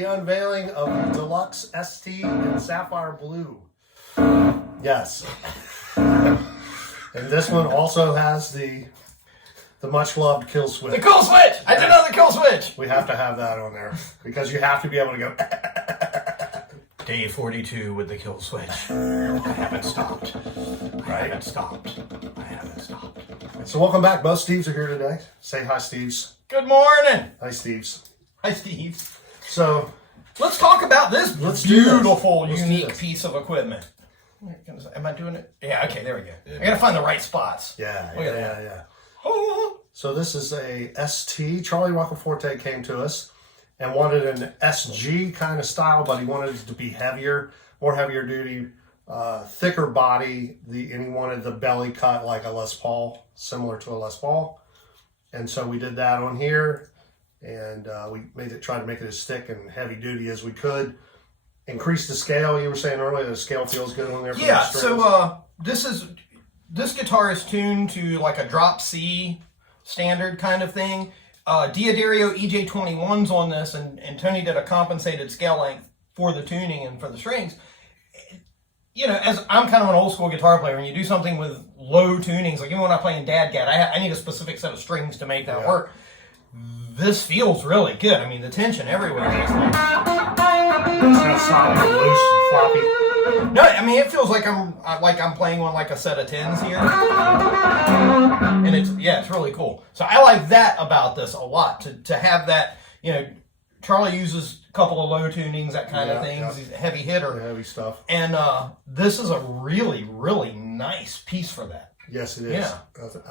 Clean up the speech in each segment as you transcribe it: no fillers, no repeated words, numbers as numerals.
the unveiling of the Deluxe ST in Sapphire Blue. Yes. And this one also has the much loved kill switch. The kill switch! I did know the kill switch! We have to have that on there because you have to be able to go. Day 42 with the kill switch. I haven't stopped. I haven't stopped. So welcome back. Both Steves are here today. Say hi, Steves. Good morning! Hi, Steves. Hi, Steve. So let's talk about this beautiful, unique piece of equipment. Am I doing it? Yeah, okay, there we go. I gotta find the right spots. Yeah. So this is a ST. Charlie Roccaforte came to us and wanted an SG kind of style, but he wanted it to be heavier, more heavier duty, thicker body. And he wanted the belly cut like a Les Paul, similar to a Les Paul. And so we did that on here, and we tried to make it as thick and heavy duty as we could. Increase the scale. You were saying earlier the scale feels good on there. For yeah. So this guitar is tuned to like a drop C standard kind of thing. Diodario EJ21's on this, and Tony did a compensated scale length for the tuning and for the strings. You know, as I'm kind of an old school guitar player, and you do something with low tunings, like even when I'm playing Dadgat, I need a specific set of strings to make that work. This feels really good. I mean, the tension everywhere. It's not solid, loose, and floppy. No, I mean it feels like I'm playing on like a set of tens here, and it's really cool. So I like that about this a lot. To have that, you know, Charlie uses a couple of low tunings, that kind of things. He's a heavy hitter, heavy stuff, and this is a really, really nice piece for that. Yes, it is. Yeah.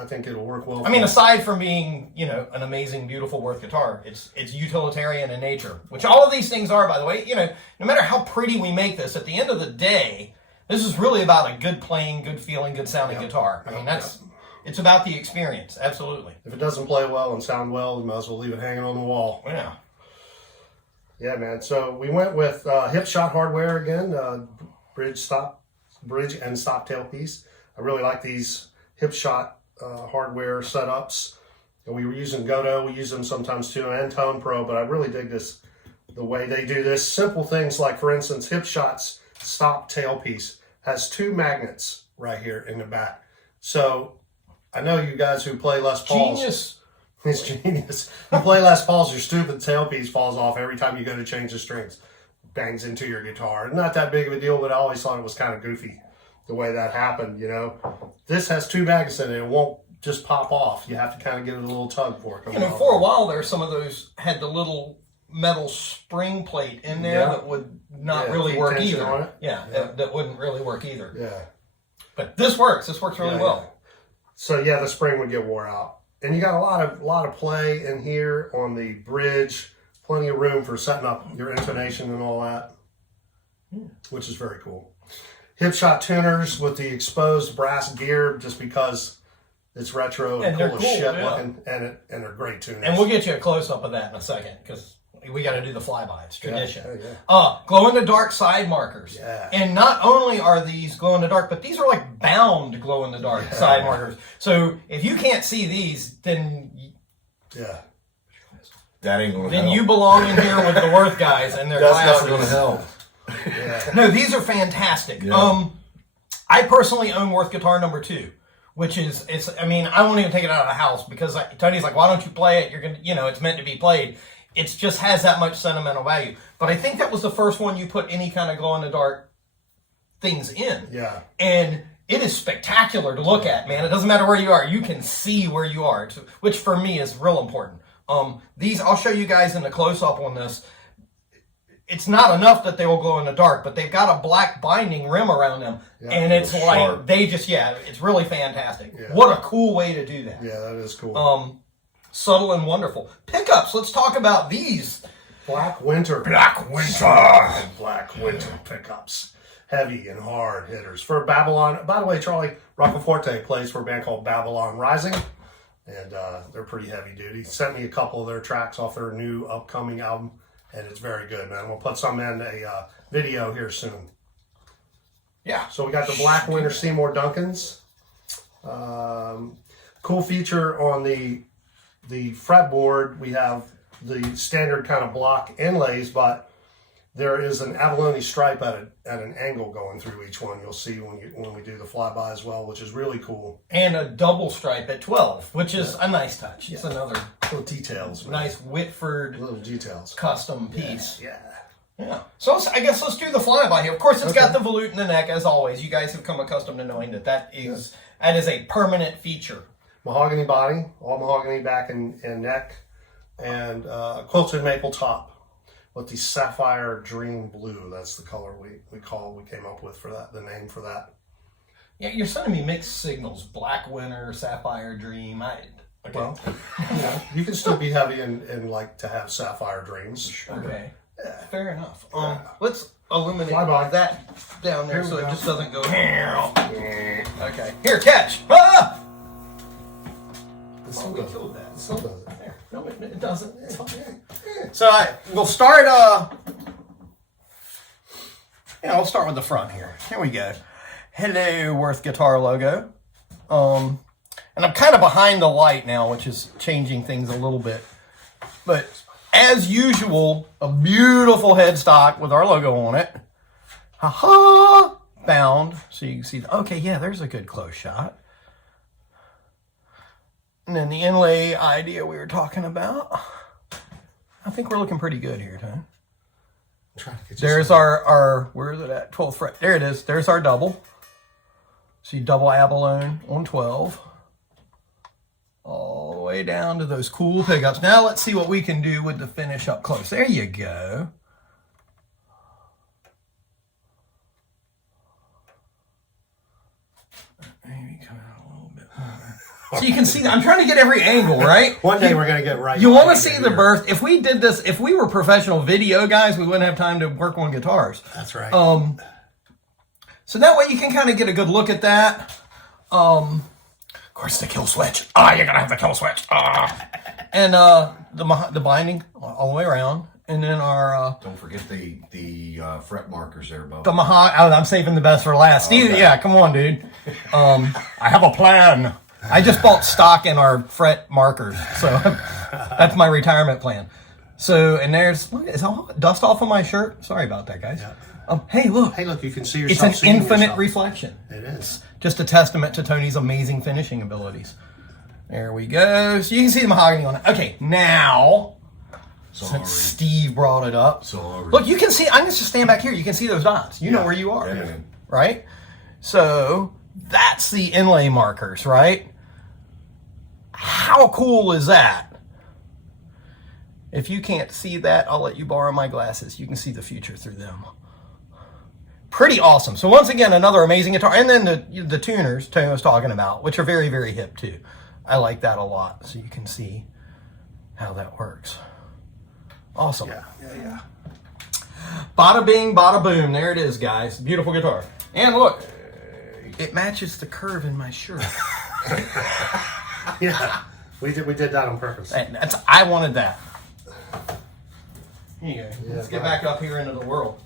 I think it'll work well. I mean, aside from being, you know, an amazing, beautiful Worth guitar, it's utilitarian in nature, which all of these things are, by the way. You know, no matter how pretty we make this, at the end of the day, this is really about a good playing, good feeling, good sounding guitar. I mean, it's about the experience, absolutely. If it doesn't play well and sound well, you might as well leave it hanging on the wall. Yeah. Yeah, man. So we went with hip shot hardware again, bridge and stop tailpiece. I really like these hip shot hardware setups. And we were using Godot. We use them sometimes too, and Tone Pro, but I really dig this, the way they do this. Simple things like, for instance, hip shot's stop tailpiece has 2 magnets right here in the back. So I know you guys who play Les Pauls. Genius. It's genius. You play Les Pauls, your stupid tailpiece falls off every time you go to change the strings. Bangs into your guitar. Not that big of a deal, but I always thought it was kind of goofy the way that happened, you know. This has 2 magnets in it. It won't just pop off. You have to kind of give it a little tug for it. You know, for a while there, some of those had the little metal spring plate in there that would not really work either. That wouldn't really work either. Yeah. But this works. This works really well. So yeah, the spring would get wore out. And you got a lot of play in here on the bridge. Plenty of room for setting up your intonation and all that, which is very cool. Hip shot tuners with the exposed brass gear, just because it's retro and cool as shit looking, and they're great tuners. And we'll get you a close up of that in a second, because we got to do the flyby. It's tradition. Yeah. Glow in the dark side markers. Yeah. And not only are these glow in the dark, but these are like bound glow in the dark side markers. So if you can't see these, then that ain't gonna help. You belong in here with the Worth guys and their glasses. That's not gonna help. No, these are fantastic. Yeah. I personally own Worth guitar number 2, which is, I mean, I won't even take it out of the house because Tony's like, why don't you play it? You're gonna, you know, it's meant to be played. It just has that much sentimental value. But I think that was the first one you put any kind of glow in the dark things in. Yeah. And it is spectacular to look at, man. It doesn't matter where you are. You can see where you are, which for me is real important. These, I'll show you guys in the close-up on this. It's not enough that they will glow in the dark, but they've got a black binding rim around them. Yeah, and it's like, sharp. It's really fantastic. Yeah. What a cool way to do that. Yeah, that is cool. Subtle and wonderful. Pickups, let's talk about these. Black Winter. Black Winter. And Black Winter pickups. Heavy and hard hitters. For Babylon, by the way, Charlie Roccaforte plays for a band called Babylon Rising. And they're pretty heavy duty. Sent me a couple of their tracks off their new upcoming album. And it's very good, man. We'll put some in a video here soon. Yeah. So we got the Black Winter Seymour Duncans. Cool feature on the fretboard. We have the standard kind of block inlays, but There is an abalone stripe at an angle going through each one. You'll see when we do the flyby as well, which is really cool. And a double stripe at 12, which is a nice touch. It's another little details. Nice Whitford little details. Custom piece. Yeah. So I guess let's do the flyby here. Of course, it's got the volute in the neck, as always. You guys have come accustomed to knowing that is a permanent feature. Mahogany body, all mahogany back and neck, and quilted maple top with the sapphire dream blue. That's the color we came up with for that, the name for that. Yeah, you're sending me mixed signals. Black winter, sapphire dream. Well, you can still be heavy and like to have sapphire dreams. Sure. Okay. Yeah. Fair enough. Let's illuminate Flyby. that down there so it just doesn't go. Yeah. Okay. Here, catch. Ah! We killed that. It still does it. There. No, it doesn't. It's okay. So we'll start. I'll start with the front here. Here we go. Hello, Worth Guitar logo. And I'm kind of behind the light now, which is changing things a little bit. But as usual, a beautiful headstock with our logo on it. Ha-ha! Bound. So you can see. Okay, yeah, there's a good close shot. And then the inlay idea we were talking about. I think we're looking pretty good here, Tony. There's our where is it at? 12th fret. There it is. There's our double. See double abalone on 12. All the way down to those cool pickups. Now let's see what we can do with the finish up close. There you go. Maybe come out a little bit more. So you can see, I'm trying to get every angle, right? One day we're going to get right. You want to see the birth. If we did this, if we were professional video guys, we wouldn't have time to work on guitars. That's right. So that way you can kind of get a good look at that. Of course, the kill switch. You're going to have the kill switch. And the binding all the way around. And then our... Don't forget the fret markers there, Bo. I'm saving the best for last. Steve, yeah, come on, dude. I have a plan. I just bought stock in our fret markers, so that's my retirement plan. So, and there's, is all dust off of my shirt? Sorry about that, guys. Yeah. Hey, look. Hey, look, you can see yourself. It's an infinite reflection. It is. Just a testament to Tony's amazing finishing abilities. There we go. So you can see the mahogany on it. Okay, now, since Steve brought it up. Look, you can see, I'm just stand back here. You can see those dots. You know where you are, right? So that's the inlay markers, right? How cool is that? If you can't see that, I'll let you borrow my glasses. You can see the future through them. Pretty awesome. So once again, another amazing guitar. And then the tuners Tony was talking about, which are very, very hip too. I like that a lot. So you can see how that works. Awesome. Yeah. Bada bing, bada boom. There it is, guys. Beautiful guitar. And look, it matches the curve in my shirt. Yeah, we did that on purpose. I wanted that. Here you go. Let's get back up here into the world.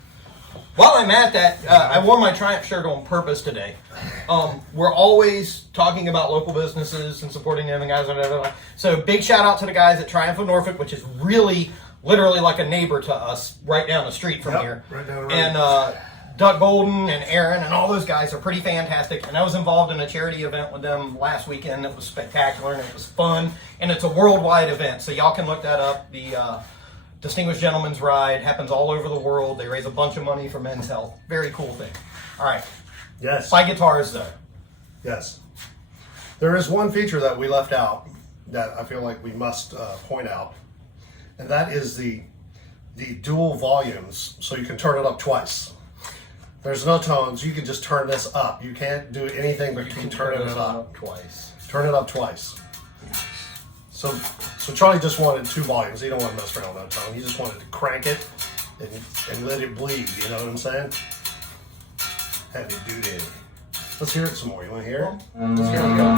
While I'm at that, I wore my Triumph shirt on purpose today. We're always talking about local businesses and supporting them and guys. So big shout out to the guys at Triumph of Norfolk, which is really, literally like a neighbor to us right down the street from here. Right down the road. And Doug Golden and Aaron and all those guys are pretty fantastic. And I was involved in a charity event with them last weekend. It was spectacular and it was fun. And it's a worldwide event, so y'all can look that up. The Distinguished Gentleman's Ride happens all over the world. They raise a bunch of money for men's health. Very cool thing. All right. Yes. By guitars, though. Yes. There is one feature that we left out that I feel like we must point out, and that is the dual volumes, so you can turn it up twice. There's no tones. You can just turn this up. You can't do anything but keep turning it up twice. Turn it up twice. So Charlie just wanted 2 volumes. He don't want to mess around with that tone. He just wanted to crank it and let it bleed. You know what I'm saying? Heavy duty. Let's hear it some more. You want to hear it? Let's hear it go.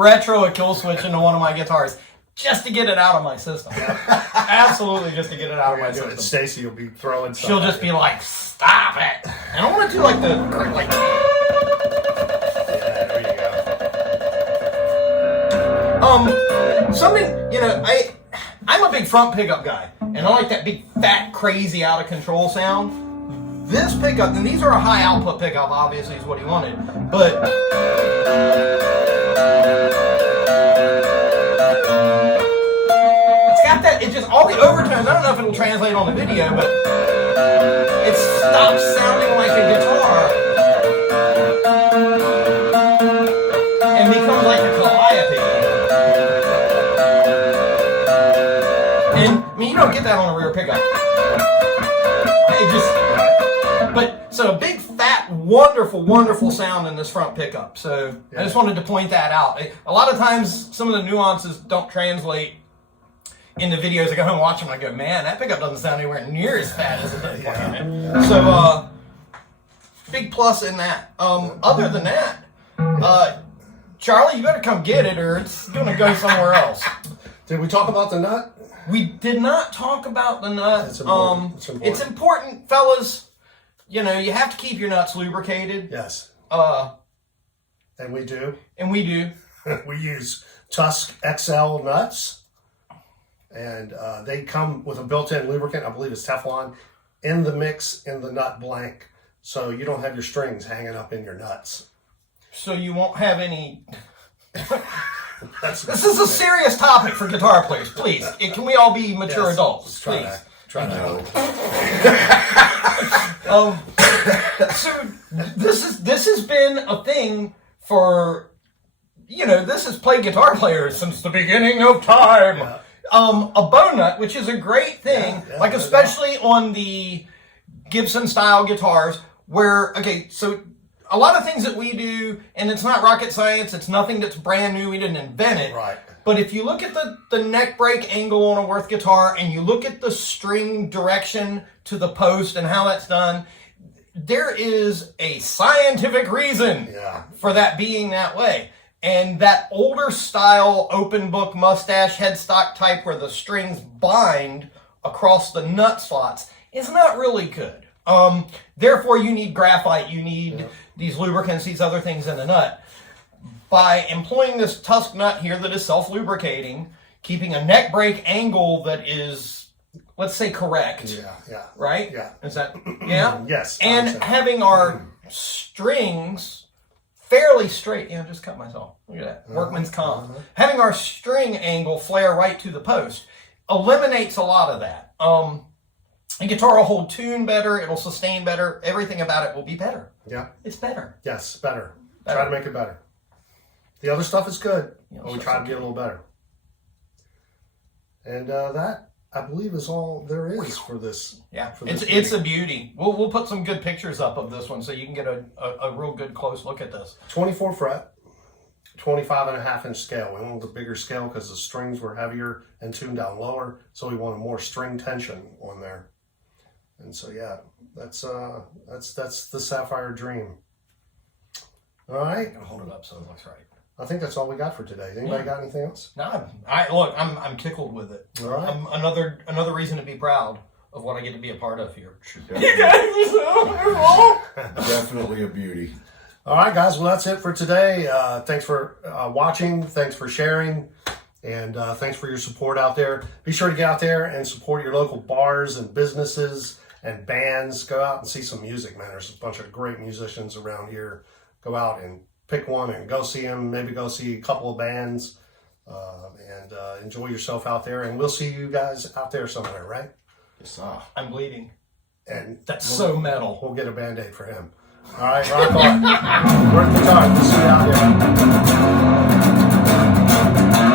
retro a kill switch into one of my guitars just to get it out of my system. Absolutely, just to get it out of my system. Stacy will be throwing stuff. She'll just be like, "Stop it!" And I want to do like the like. Yeah, there you go. Something, you know, I'm a big front pickup guy, and I like that big, fat, crazy, out of control sound. This pickup, and these are a high output pickup, obviously, is what he wanted, but it's got that, it's just all the overtones. I don't know if it'll translate on the video, but it stops sounding like a guitar and becomes like a Calliope. And I mean, you don't get that on a rear pickup. It just, but so a big, fat, wonderful, wonderful sound in this front pickup. So I just wanted to point that out. A lot of times, some of the nuances don't translate in the videos. I go home and watch them, and I go, man, that pickup doesn't sound anywhere near as fat as it did playing it. So, big plus in that. Other than that, Charlie, you better come get it, or it's gonna go somewhere else. Did we talk about the nut? We did not talk about the nut. It's important. It's important, fellas. You know, you have to keep your nuts lubricated. Yes. And we do. And we do. We use Tusk XL nuts, and they come with a built-in lubricant. I believe it's Teflon in the mix in the nut blank, so you don't have your strings hanging up in your nuts. So you won't have any. This is a serious topic for guitar players. Please, can we all be mature adults? Try Please. Try that. So this has been a thing for, you know, this has plagued guitar players since the beginning of time. Yeah. A bow nut, which is a great thing, like especially on the Gibson style guitars, where, okay, so a lot of things that we do, and it's not rocket science, it's nothing that's brand new, we didn't invent it. Right. But if you look at the neck break angle on a Worth guitar, and you look at the string direction to the post and how that's done, there is a scientific reason for that being that way. And that older style open book mustache headstock type where the strings bind across the nut slots is not really good. Therefore, you need graphite, you need these lubricants, these other things in the nut. By employing this Tusk nut here that is self-lubricating, keeping a neck break angle that is, let's say, correct. Yeah. Right? Yeah. Is that, yeah? Yes. And having our strings fairly straight. Yeah, I just cut myself. Look at that. Workman's comp. Having our string angle flare right to the post eliminates a lot of that. The guitar will hold tune better. It'll sustain better. Everything about it will be better. Yeah. It's better. Yes, better. Try to make it better. The other stuff is good, but we try to get a little better. And that, I believe, is all there is for this. Yeah, for this it's a beauty. We'll put some good pictures up of this one so you can get a real good close look at this. 24 fret, 25.5-inch scale. We wanted the bigger scale because the strings were heavier and tuned down lower, so we wanted more string tension on there. And so yeah, that's the Sapphire Dream. All right, I'm gonna hold it up so it looks right. I think that's all we got for today. Anybody got anything else? No, I'm tickled with it. All right. Another reason to be proud of what I get to be a part of here. You guys are so wonderful. Definitely a beauty. All right, guys. Well, that's it for today. Thanks for watching. Thanks for sharing. And thanks for your support out there. Be sure to get out there and support your local bars and businesses and bands. Go out and see some music, man. There's a bunch of great musicians around here. Go out and pick one and go see them. Maybe go see a couple of bands and enjoy yourself out there. And we'll see you guys out there somewhere, right? Yes, sir. I'm bleeding. And That's so metal. We'll get a Band-Aid for him. All right, rock on. Worth the time. We'll see you out there.